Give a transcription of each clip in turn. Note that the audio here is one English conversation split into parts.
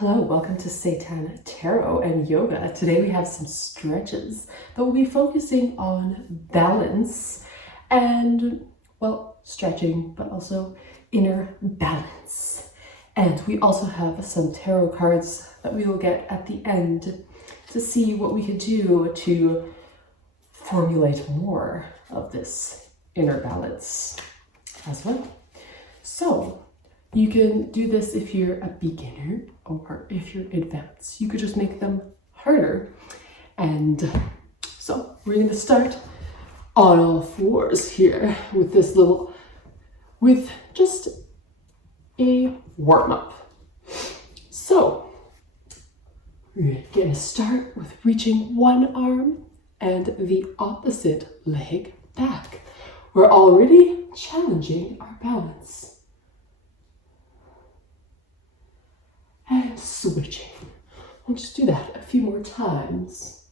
Hello, welcome to Seitana Tarot and Yoga. Today we have some stretches that will be focusing on balance and, well, stretching, but also inner balance. And we also have some tarot cards that we will get at the end to see what we could do to formulate more of this inner balance as well. So, you can do this if you're a beginner or if you're advanced. You could just make them harder. And so we're going to start on all fours here with with just a warm-up. So we're going to start with reaching one arm and the opposite leg back. We're already challenging our balance. And switching. We'll just do that a few more times.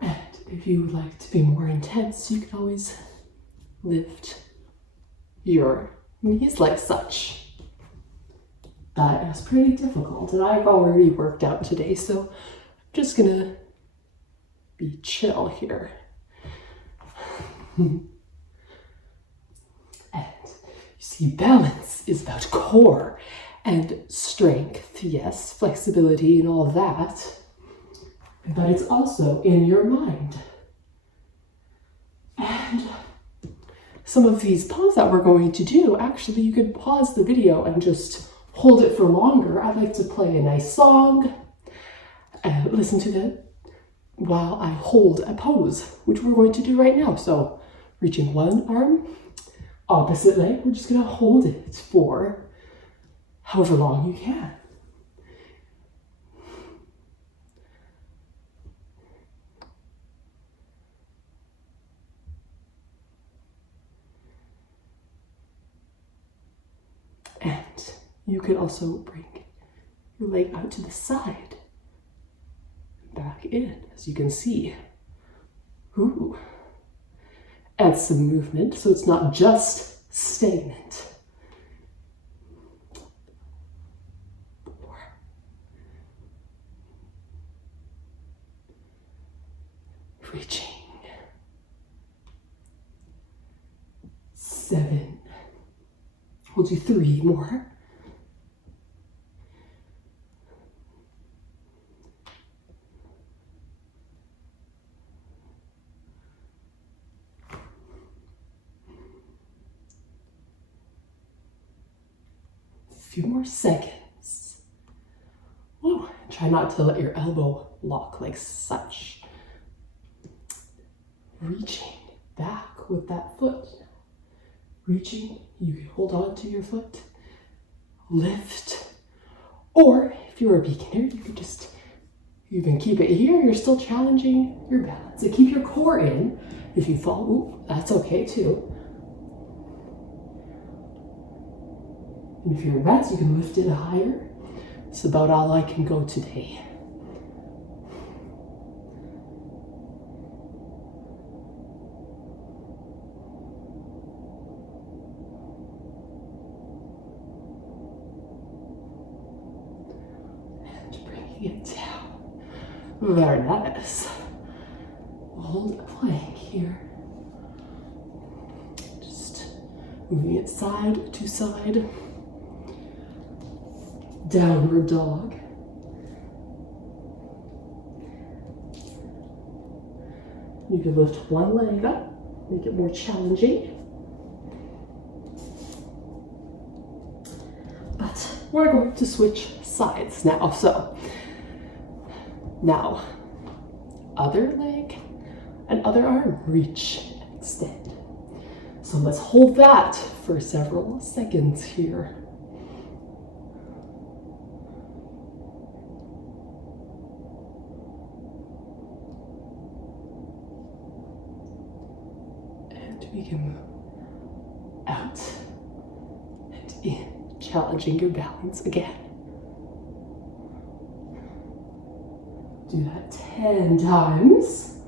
And if you would like to be more intense, you can always lift your knees like such. That is pretty difficult, and I've already worked out today, so I'm just gonna be chill here. See, balance is about core and strength, yes, flexibility and all that, but it's also in your mind. And some of these pause that we're going to do, actually, you could pause the video and just hold it for longer. I like to play a nice song and listen to it while I hold a pose, which we're going to do right now. So, reaching one arm, opposite leg, we're just gonna hold it for however long you can. And you can also bring your leg out to the side, back in, as you can see. Ooh. Add some movement so it's not just stagnant. 4. Reaching. 7. We'll do 3 more. 2 more seconds. Whoa. Try not to let your elbow lock like such. Reaching back with that foot. Reaching, you can hold on to your foot, lift, or if you're a beginner, you can keep it here. You're still challenging your balance. So keep your core in. If you fall, ooh, that's okay too. And if you're advanced, you can lift it higher. It's about all I can go today. And bringing it down. Very nice. Hold a plank here. Just moving it side to side. Downward dog. You can lift one leg up, make it more challenging. But we're going to switch sides now. So now, other leg and other arm, reach and extend. So let's hold that for several seconds here. We can move out and in, challenging your balance again. Do that 10 times.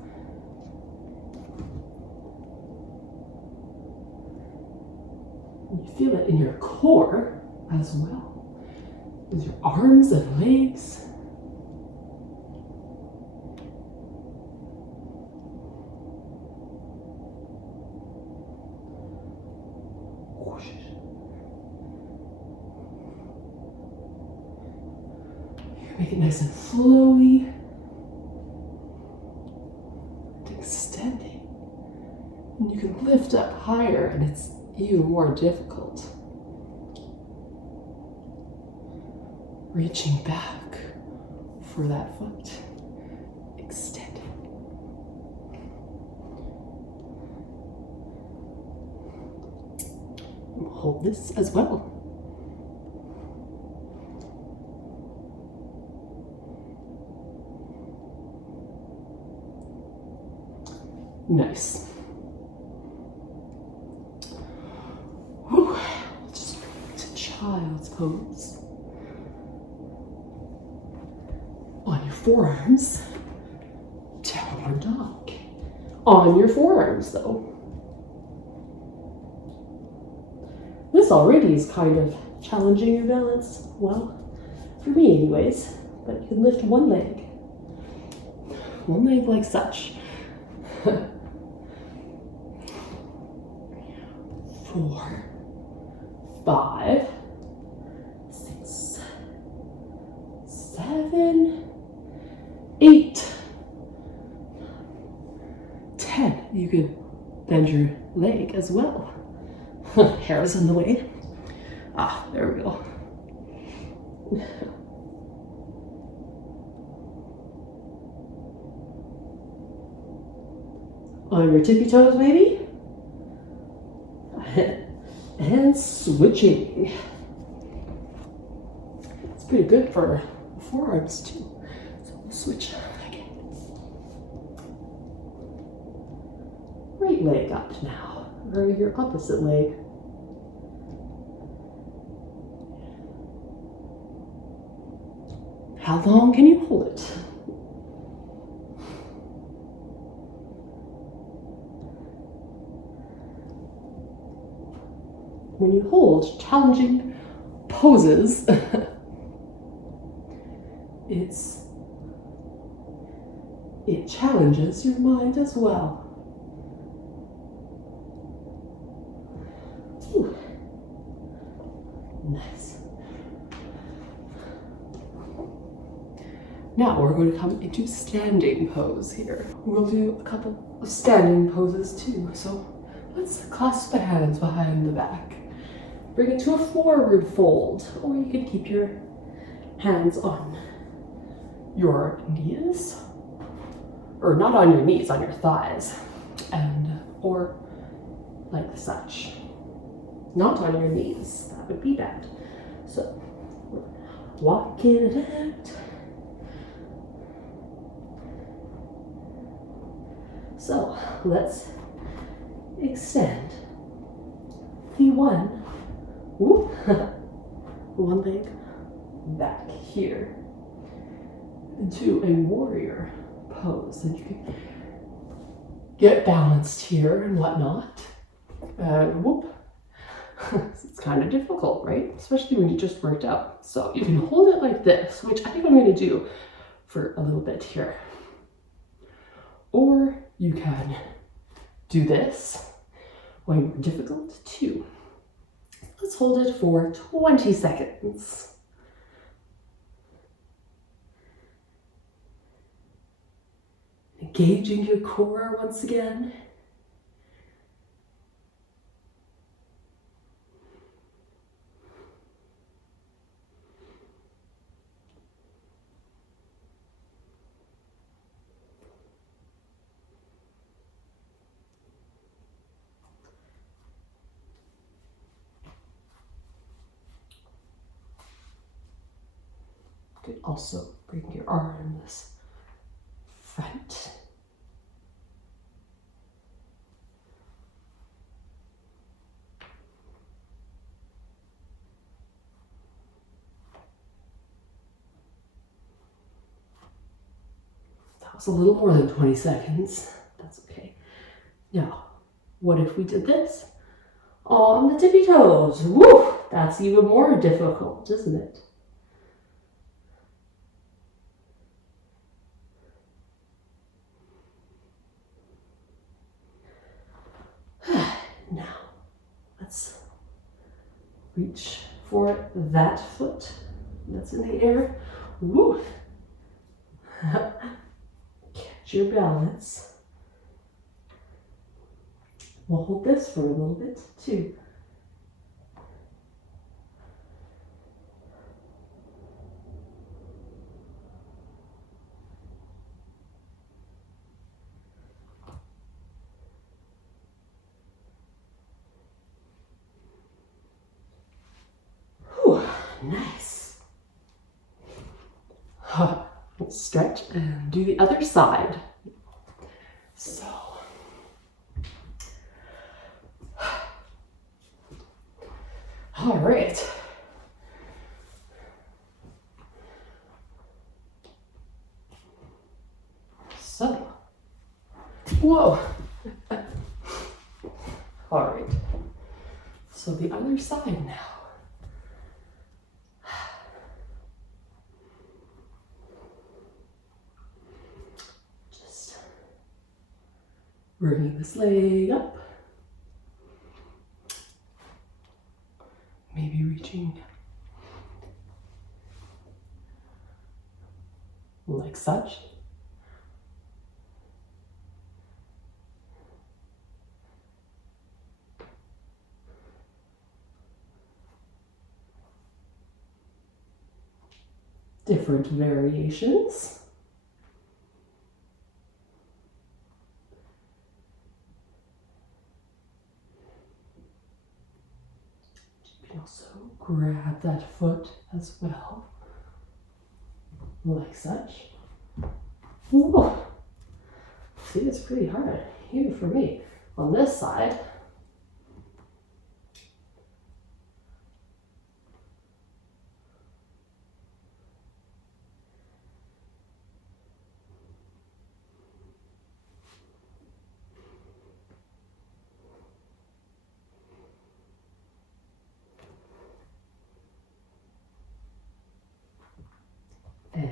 You feel it in your core. as well, with your arms and legs. Make it nice and flowy. And extending. And you can lift up higher and it's even more difficult. Reaching back for that foot. Extending. Hold this as well. Nice. Whew. Just go to child's pose. On your forearms, downward dog. On your forearms, though. This already is kind of challenging your balance. Well, for me anyways. But you can lift one leg. One leg like such. 4, 5, 6, 7, 8, 10. You could bend your leg as well. Hair's in the way. Ah, there we go. On your tippy toes, maybe? And switching. It's pretty good for forearms too. So we'll switch again. Right leg up now, or your opposite leg. How long can you hold it? When you hold challenging poses, it challenges your mind as well. Ooh. Nice. Now we're going to come into standing pose here. We'll do a couple of standing poses too. So let's clasp the hands behind the back. Bring it to a forward fold, or you can keep your hands on your knees, or not on your knees, on your thighs, or like such. Not on your knees, that would be bad. So, walking it out. So, let's extend the one leg back here into a warrior pose. And you can get balanced here and whatnot. Whoop. It's kind of difficult, right? Especially when you just worked out. So you can hold it like this, which I think I'm going to do for a little bit here. Or you can do this when you're difficult too. Let's hold it for 20 seconds. Engaging your core once again. You could also bring your arms front. That was a little more than 20 seconds. That's okay. Now, what if we did this on the tippy toes? Woo! That's even more difficult, isn't it? Now, let's reach for that foot that's in the air. Woo! Catch your balance. We'll hold this for a little bit too. Whew, nice. Stretch and do the other side. So, all right. So, whoa. All right. So the other side now. Just bringing this leg up. Maybe reaching like such. Different variations. You can also grab that foot as well, like such. Ooh. See, it's pretty hard, even for me. On this side,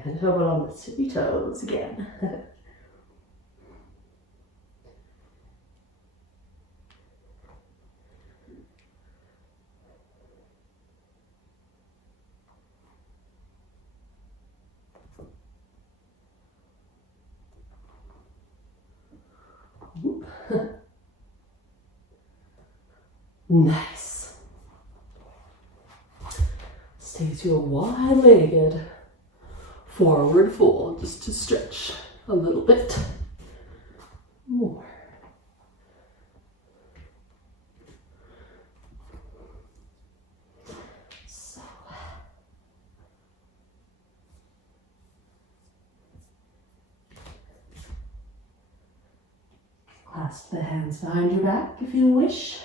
and how about on the tippy toes again? Nice. Stay to a wide-legged forward fold, just to stretch a little bit more. So, clasp the hands behind your back if you wish.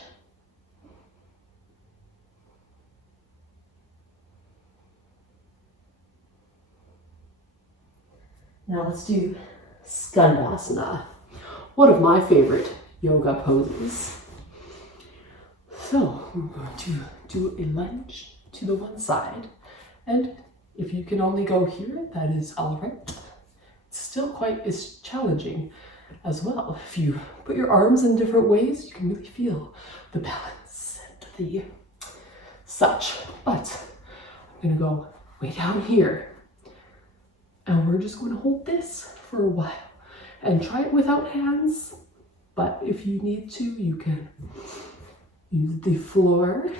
Now let's do Skandasana, one of my favorite yoga poses. So we're going to do a lunge to the one side, and if you can only go here, that is all right. It's still quite as challenging as well. If you put your arms in different ways, you can really feel the balance and the such. But I'm gonna go way down here. And we're just going to hold this for a while and try it without hands. But if you need to, you can use the floor.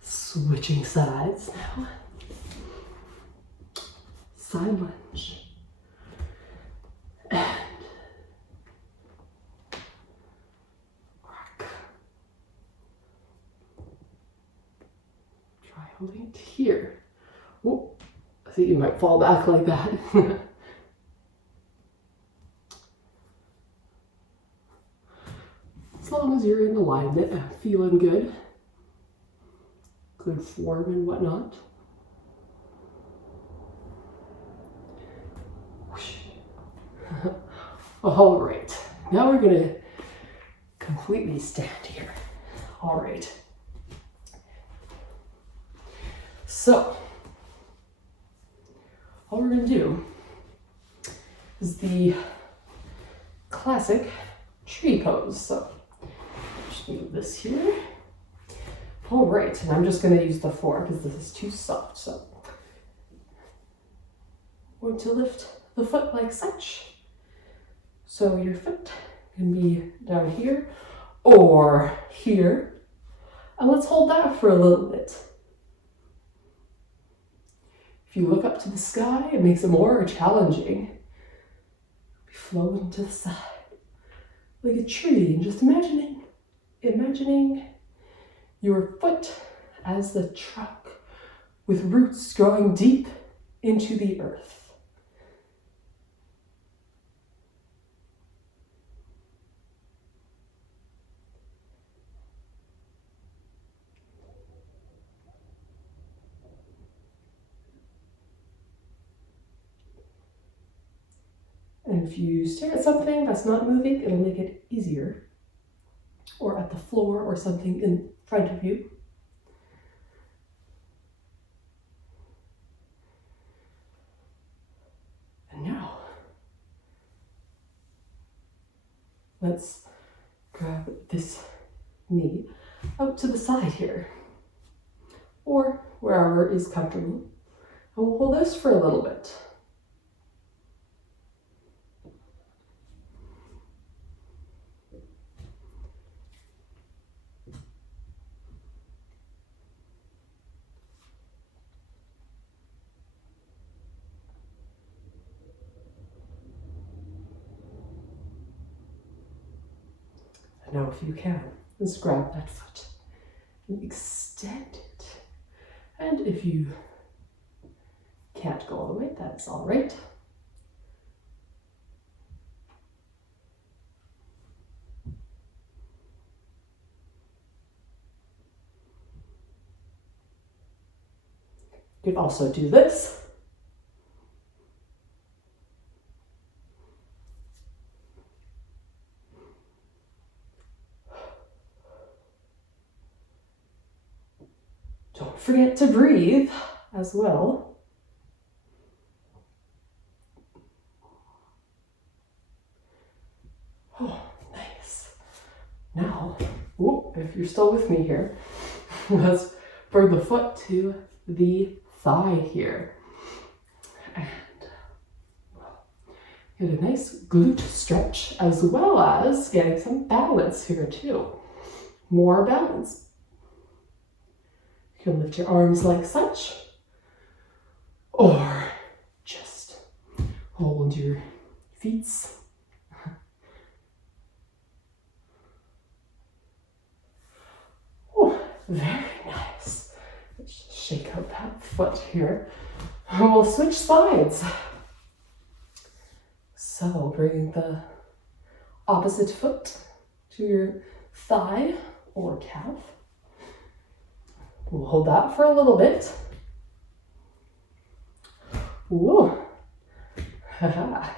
Switching sides now. Side lunge. And rock. Try holding it here. Oh, I think you might fall back like that. As long as you're in alignment and feeling good. good form and whatnot. All right, now we're gonna completely stand here. All right. So, all we're gonna do is the classic tree pose. So, just move this here. All right, and I'm just gonna use the floor because this is too soft. So, we're going to lift the foot like such. So your foot can be down here or here. And let's hold that for a little bit. If you look up to the sky, it makes it more challenging. Be floating to the side like a tree, and just imagining your foot as the trunk with roots growing deep into the earth. And if you stare at something that's not moving, it'll make it easier. Or at the floor or something in front of you. And now, let's grab this knee out to the side here. Or wherever is comfortable. And we'll hold this for a little bit. Now, if you can, just grab that foot and extend it. And if you can't go all the way, that's all right. You can also do this. Don't forget to breathe as well. Oh, nice. Now, if you're still with me here, let's bring the foot to the thigh here. And get a nice glute stretch as well as getting some balance here too. More balance. You can lift your arms like such, or just hold your feet. Oh, very nice. Let's shake out that foot here. And we'll switch sides. So bringing the opposite foot to your thigh or calf. We'll hold that for a little bit. Ooh. Haha.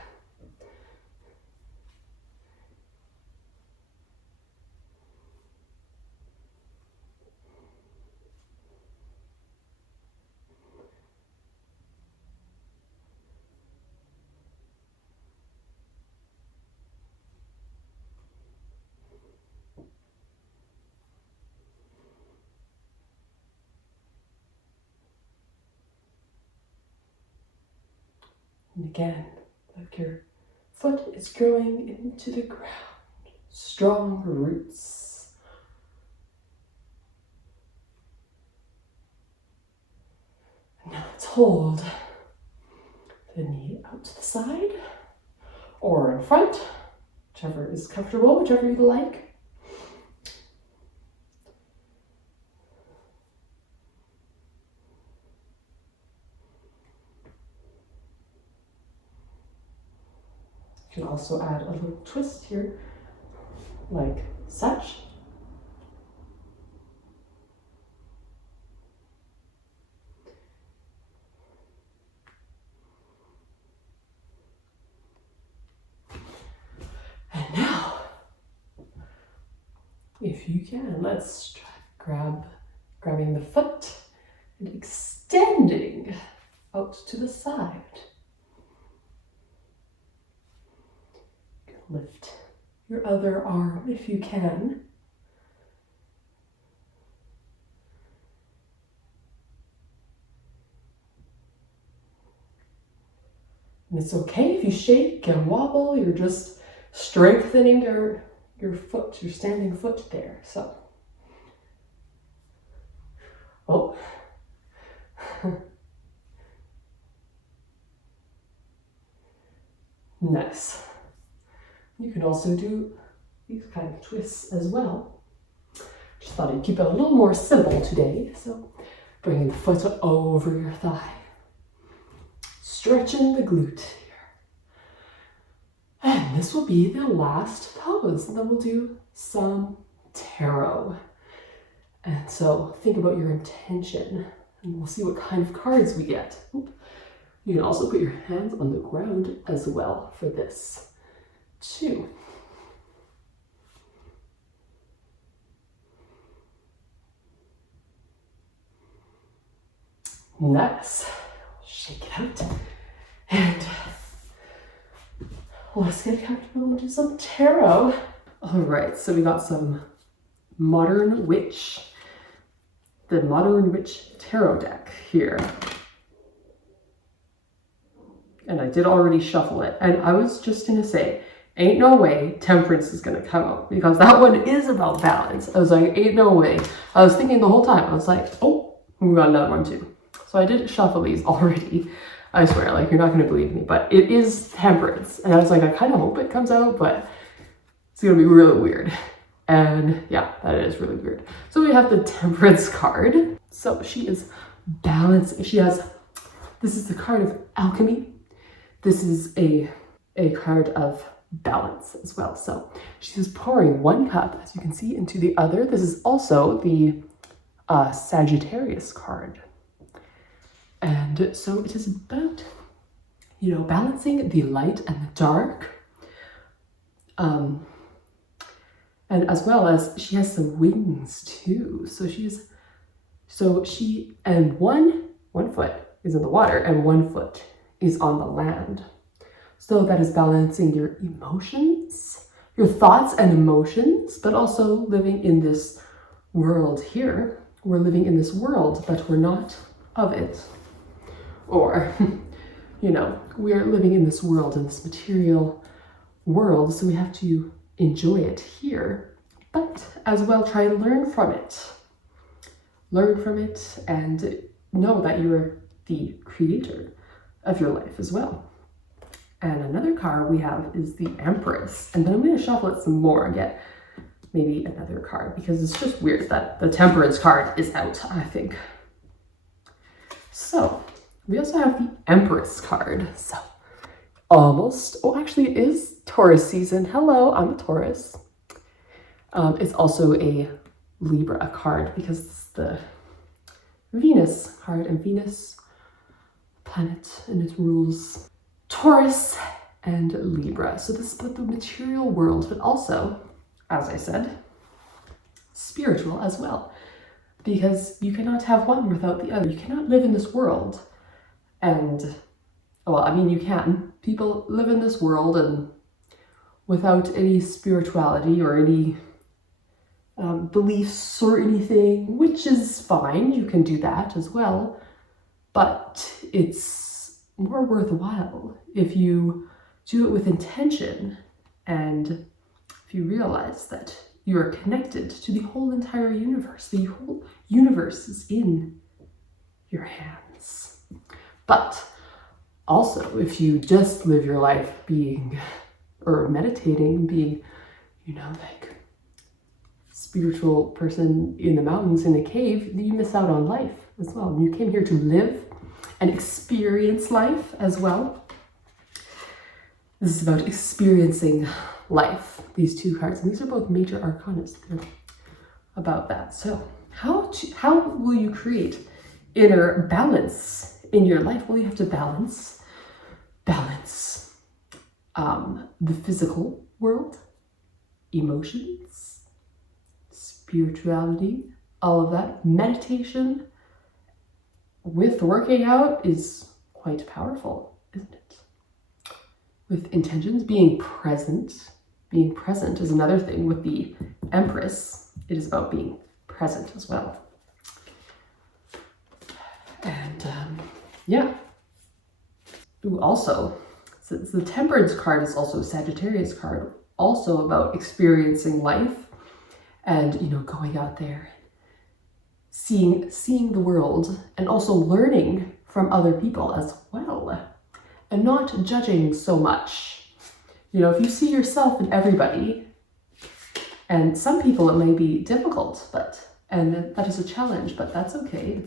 And again, like your foot is growing into the ground. Strong roots. And now let's hold the knee out to the side or in front, whichever is comfortable, whichever you like. You can also add a little twist here, like such. if you can, let's try grabbing the foot and extending out to the side. Lift your other arm if you can. And it's okay if you shake and wobble, you're just strengthening your foot, your standing foot there. So, oh. Nice. You can also do these kind of twists as well. Just thought I'd keep it a little more simple today. So, bringing the foot over your thigh. Stretching the glute here. And this will be the last pose. And then we'll do some tarot. And so think about your intention. And we'll see what kind of cards we get. You can also put your hands on the ground as well for this too. Nice. Shake it out. And let's get comfortable and do some tarot. All right, so we got some Modern Witch. The Modern Witch Tarot deck here. And I did already shuffle it. And I was just gonna say, ain't no way Temperance is gonna come out, because that one is about balance. I was like, ain't no way. I was thinking the whole time, I was like, oh, we got another one too. So I did shuffle these already. I swear, like, you're not gonna believe me, but it is Temperance. And I was like, I kind of hope it comes out, but it's gonna be really weird. And yeah, that is really weird. So we have the Temperance card. So she is balancing. This is the card of alchemy. This is a card of balance as well. So she's pouring one cup, as you can see, into the other. This is also the Sagittarius card. And so it is about, balancing the light and the dark. And as well as she has some wings too. So one foot is in the water and one foot is on the land. So that is balancing your emotions, your thoughts and emotions, but also living in this world here. We're living in this world, but we're not of it. Or, we're living in this world, in this material world, so we have to enjoy it here, but as well try and learn from it. Learn from it and know that you're the creator of your life as well. And another card we have is the Empress. And then I'm going to shuffle it some more and get maybe another card, because it's just weird that the Temperance card is out, I think. So we also have the Empress card. So actually it is Taurus season. Hello, I'm a Taurus. It's also a Libra card because it's the Venus card, and Venus planet, and it rules Taurus and Libra. So this is about the material world, but also, as I said, spiritual as well, because you cannot have one without the other. You cannot live in this world and, you can. People live in this world and without any spirituality or any beliefs or anything, which is fine. You can do that as well, but it's more worthwhile if you do it with intention and if you realize that you are connected to the whole entire universe. The whole universe is in your hands. But also, if you just live your life meditating, being, like spiritual person in the mountains in a cave, you miss out on life as well. You came here to live and experience life as well. This is about experiencing life, these two cards. And these are both major arcana. They're about that. So how will you create inner balance in your life? Well, you have to balance the physical world, emotions, spirituality, all of that. Meditation with working out is quite powerful, isn't it? With intentions, being present. Being present is another thing with the Empress. It is about being present as well. And yeah. Ooh, also, since the Temperance card is also a Sagittarius card, also about experiencing life and, you know, going out there, seeing the world, and also learning from other people as well, and not judging so much. You know, if you see yourself in everybody, and some people it may be difficult, and that is a challenge, but that's okay.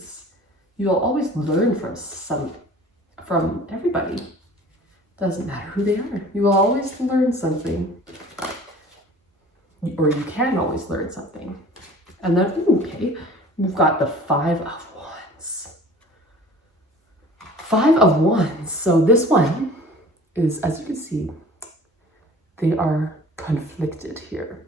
You'll always learn from everybody. Doesn't matter who they are. You will always learn something. Or you can always learn something. And then, okay, we've got the Five of Wands. Five of Wands. So this one is, as you can see, they are conflicted here.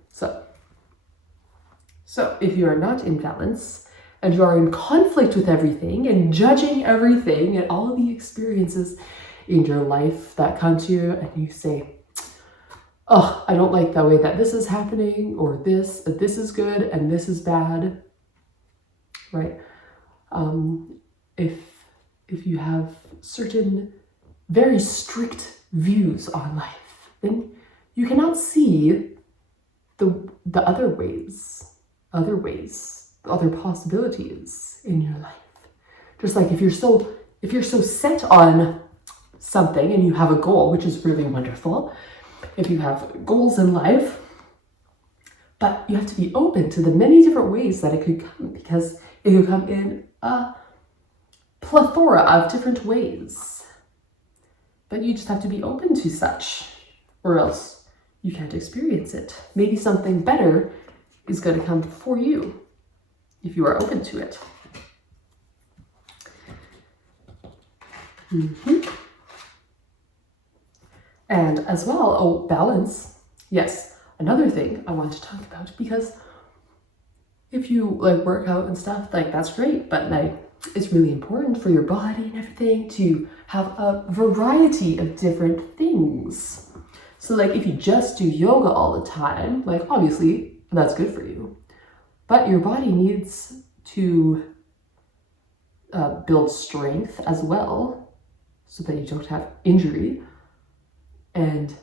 So if you are not in balance and you are in conflict with everything and judging everything and all the experiences in your life that come to you, and you say, oh, I don't like the way that this is happening, or this is good and this is bad, right? If you have certain very strict views on life, then you cannot see the other ways, other possibilities in your life. Just like if you're so set on something and you have a goal, which is really wonderful, if you have goals in life, but you have to be open to the many different ways that it could come, because it could come in a plethora of different ways. But you just have to be open to such, or else you can't experience it. Maybe something better is going to come for you if you are open to it. And as well, balance. Yes, another thing I want to talk about, because if you like work out and stuff, like that's great, but like it's really important for your body and everything to have a variety of different things. So like if you just do yoga all the time, like obviously that's good for you, but your body needs to build strength as well so that you don't have injury. And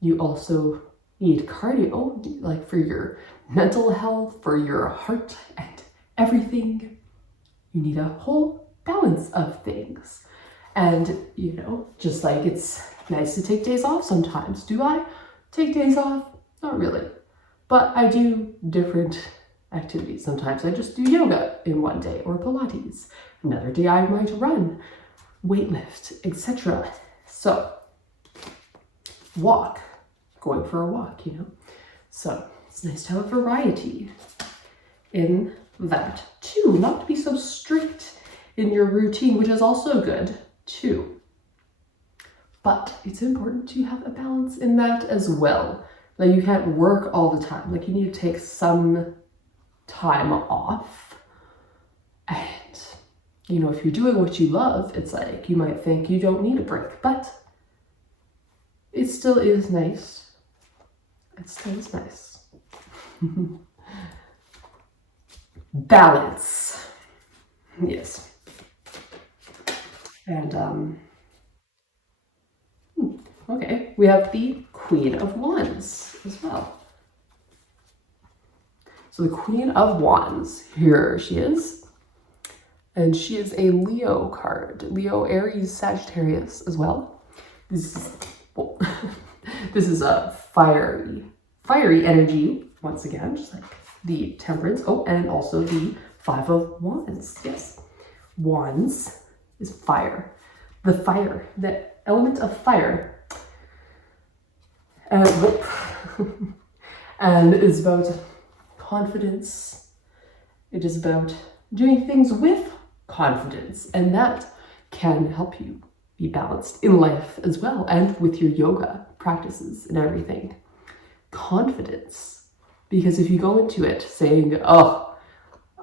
you also need cardio, like for your mental health, for your heart and everything. You need a whole balance of things. And, you know, just like it's nice to take days off sometimes. Do I take days off? Not really. But I do different activities. Sometimes I just do yoga in one day, or Pilates. Another day I might run, weightlift, etc. So, going for a walk, you know. So it's nice to have a variety in that too. Not to be so strict in your routine, which is also good too. But it's important to have a balance in that as well. Like you can't work all the time. Like you need to take some time off. And, you know, if you're doing what you love, it's like you might think you don't need a break, but it still is nice. It still is nice. Balance. Yes. And, okay, we have the Queen of Wands as well. So the Queen of Wands, here she is. And she is a Leo card. Leo, Aries, Sagittarius as well. This is a fiery energy, once again, just like the Temperance. Oh, and also the Five of Wands. Yes. Wands is fire. The element of fire. And it is about confidence. It is about doing things with confidence, and that can help you be balanced in life as well, and with your yoga practices and everything. Confidence. Because if you go into it saying, oh,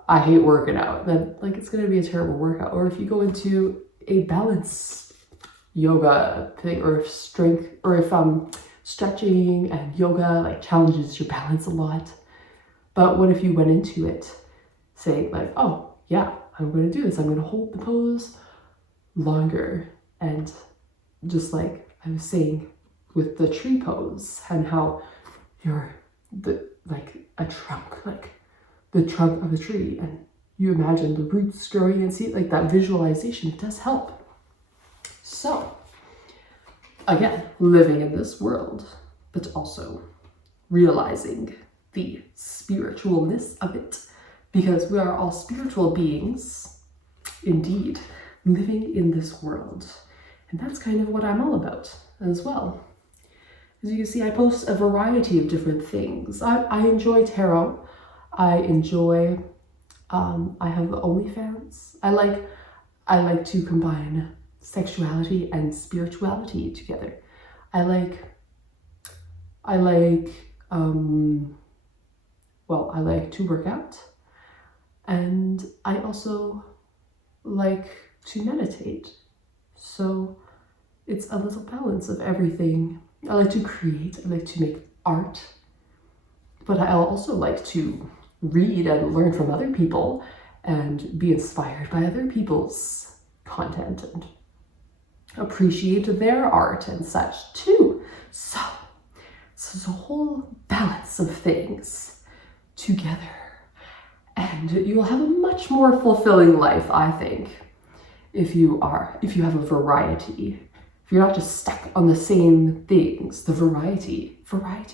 I hate working out, then like it's gonna be a terrible workout. Or if you go into a balance yoga thing, or if strength, or if stretching and yoga like challenges your balance a lot. But what if you went into it saying like, oh yeah, I'm gonna do this. I'm gonna hold the pose longer. And just like I was saying with the tree pose and how you're like a trunk, like the trunk of a tree, and you imagine the roots growing and see like that visualization, it does help. So again, living in this world, but also realizing the spiritualness of it, because we are all spiritual beings, indeed, living in this world. And that's kind of what I'm all about as well. As you can see, I post a variety of different things. I enjoy tarot. I enjoy, I have OnlyFans. I like to combine sexuality and spirituality together. I like to work out, and I also like to meditate. So it's a little balance of everything. I like to create, I like to make art, but I also like to read and learn from other people and be inspired by other people's content and appreciate their art and such too. So it's a whole balance of things together, and you will have a much more fulfilling life, I think, if you have a variety. If you're not just stuck on the same things, the variety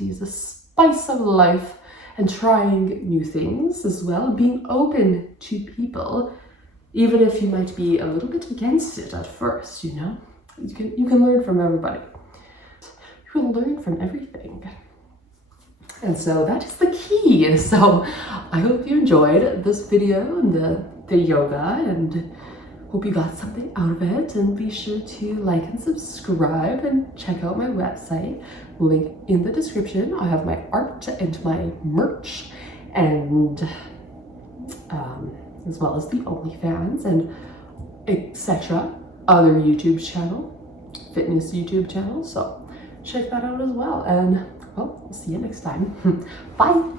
is the spice of life, and trying new things as well, being open to people, even if you might be a little bit against it at first, you know? You can learn from everybody. You can learn from everything. And so that is the key. So I hope you enjoyed this video and the yoga, and hope you got something out of it. And be sure to like and subscribe and check out my website. Link in the description. I have my art and my merch, and as well as the OnlyFans and etc. Other YouTube channel, fitness YouTube channel. So check that out as well. And well, we'll see you next time. Bye.